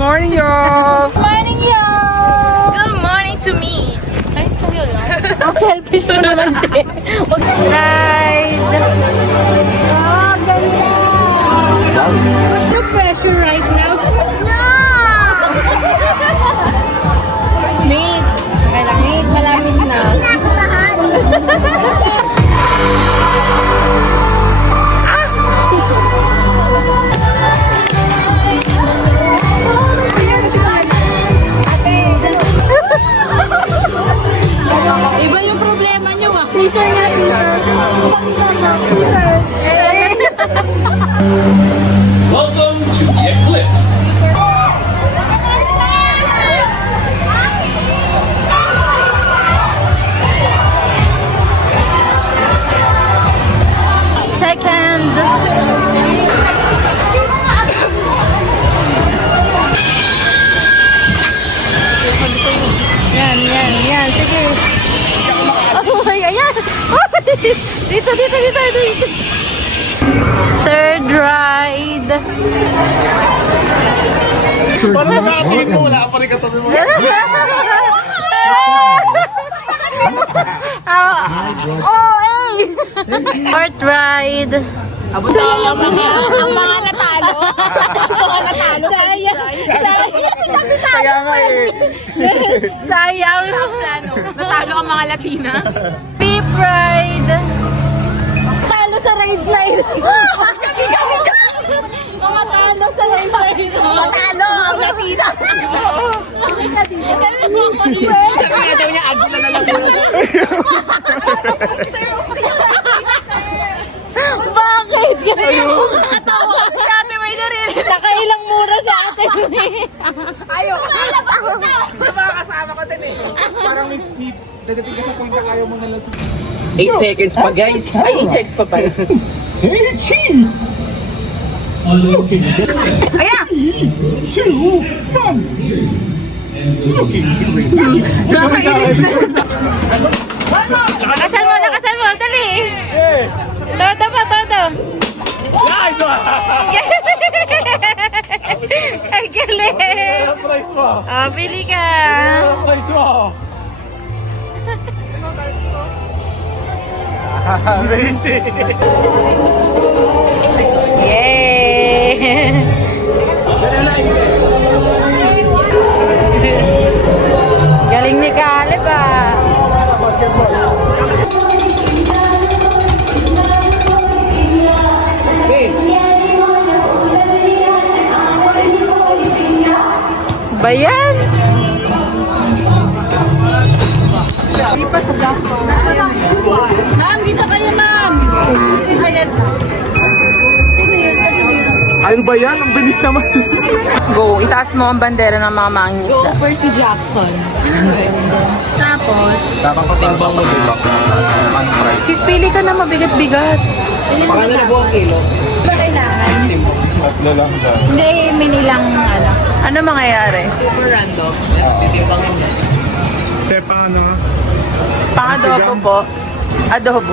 Morning, y'all! Morning, y'all! Good morning to me! Ay, sa'yo lang. Ang selfish mo naman din. Huwag sa ride! Oh, ganda! No pressure right now. No! Mate! Okay lang, mate. Malapit na. Kinakabahan. Iba yung problema nyo ah. Teaser nga, teaser. Welcome to the Eclipse. Second. Yan. Sige. Oh my God, yan. Dito. Third ride. Parang nakatingin mo, wala pa rin katabi mo. Fourth ride. Ang mga natalo. Kaya nga eh. Sayang. Natalo ang mga Latina. Fifth ride. Talo sa ride line. Mga talo sa ride. Matalo ang Latina. Sabi nga daw niya, agula na lang muna. Bakit? Ganyan. Katawa. Ate may naririnig. Nakailang mura sa atin. Ayaw! Yung mga kasama ko din eh. Parang may dadating ka sa point na ayaw mo nalasing. 8 seconds pa guys. Ay, 8 seconds pa pala. Ayan! Nakasal mo, dali! Todo pa, todo! Ay, galing! Price mo. Oh, pili ka! Price mo. Yay! Galing ni Caleb ah! Bayan! Ma'am, dito kayo ma'am! Ano ba yan? Ang bilis naman. Go, itaas mo ang bandera ng mga mangingisda. Percy Jackson. Tapos, Timbang mo diba? Anong price? Sis, pili ka na mabigat-bigat. Pakano na buong kilo? ba kailangan? Tatlo lang ba? Hindi, mini lang ano. Ano mangyayari? Super random. Titimbangin mo. Te, paano? Pang-adobo po. Adobo.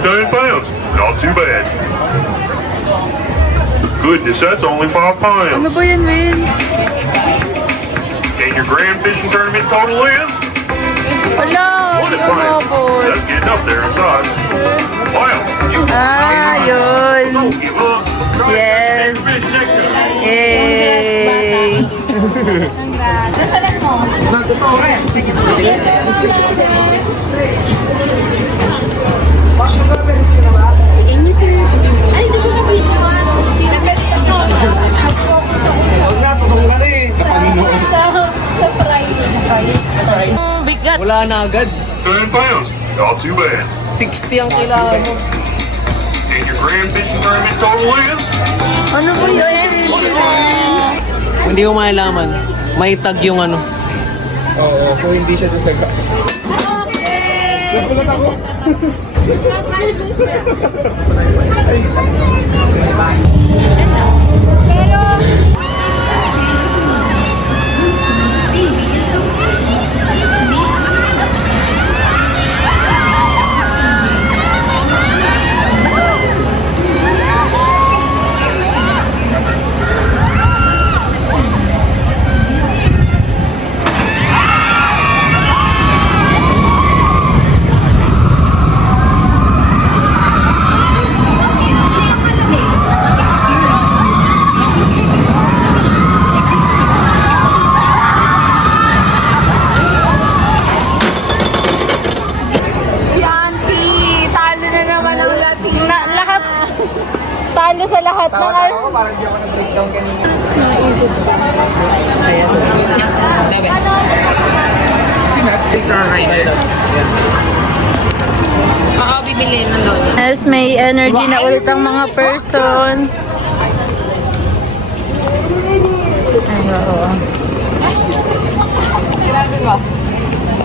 10 pounds. Not too bad. Goodness, that's only 5 pounds. Ano ba yan, Will? And your grand fishing tournament total is? Wala, What hindi a pound. umabot. That's getting up there in size. Wow. You Ah, yun. don't give up. Try Yes. to fish next time. Yay! Dasalan mo. Nagtotoo rin. Sige. Can you sir? Ay, dito ka dito. Huwag na, tutong ka na eh. Sa fry. Bigat. Wala na agad. 10 pounds. Not too bad. 60 ang kailangan mo. And your grand fishing tournament total is? Ano ba yun? Hindi ko mailaman. May tag yung ano. Oo, so hindi siya doon sa... Nagulat ako. extra right. Oo, bibili ng lolo. Yes, may energy na ulit ang mga person. Ay, oo.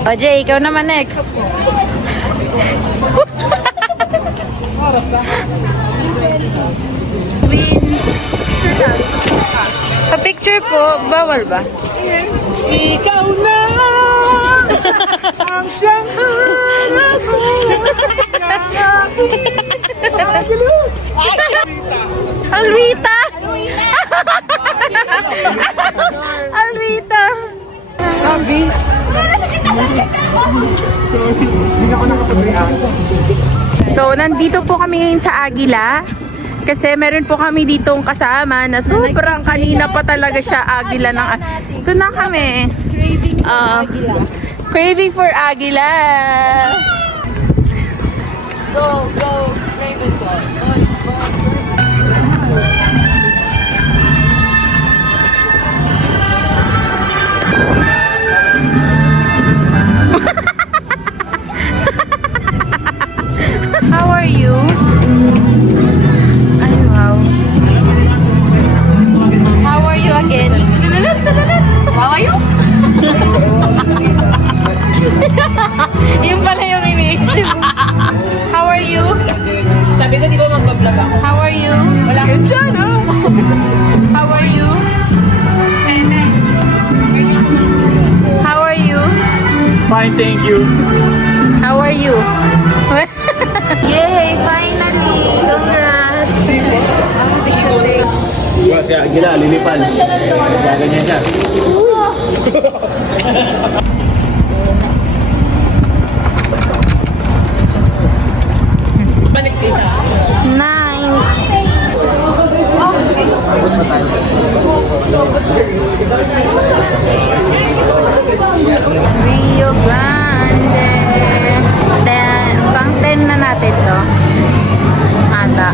O, Jay, ikaw naman next. Pa-picture po, bawal ba? Ikaw na ang siyang hanap ko. Alvita! Alvita! Sabi. Hindi na ako nakapag-react. So, nandito po kami ngayon sa Aguila. Kasi meron po kami ditong kasama na sobrang kanina pa talaga siya Aguila ng... Ito na kami. Craving for Aguila. Craving for Aguila. Go, go, craving for. How are you? Ay, wow. How are you again? How are you? Yun pala yung ini-exit mo. How are you? Sabi ko, di ba mag-vlog ako? How are you? Wala ka dyan, ha? How are you? How are you? Fine, thank you. How are you? Yay! Finally! Congrats! Diba si Aguila, lilipad. Gaganyan siya. Nine! Rio Grande. Pang 10 na natin to. Ata.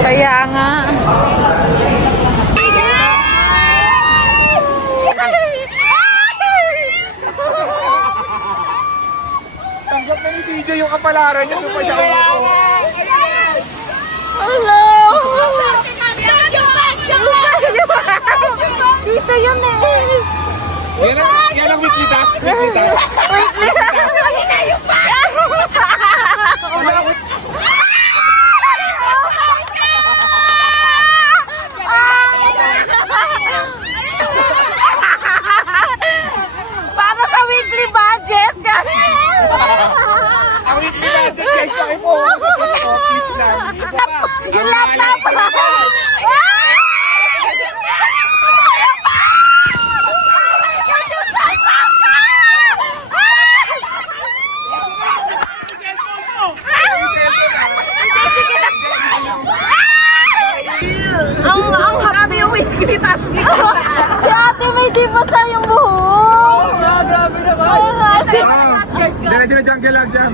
Kaya nga. Tanggap na ni DJ yung kapalaran niya. Doon pa siya umupo. Hello! Dito yun eh! Yan ang weekly task. Weekly task. Para sa weekly budget! Ang weekly budget guys, tayo po. Office lang. Yung laptop! Ang happy yung weekly task dito. Si ate may di pa sa yung buhok. Grabe naman. Ayun nga, si... Diretso na jungle lang dyan.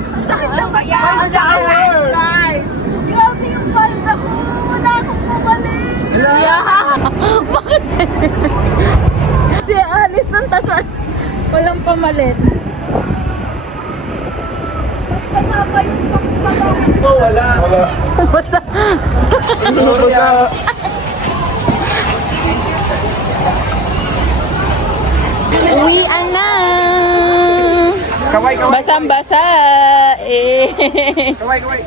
Grabe yung palda ko. Wala akong pabalik. Bakit? Si Alison, tas walang pamalit. Wala. Siguro sa... Uwian na. Kaway, kaway. Basang-basa. Eh. Kaway, kaway.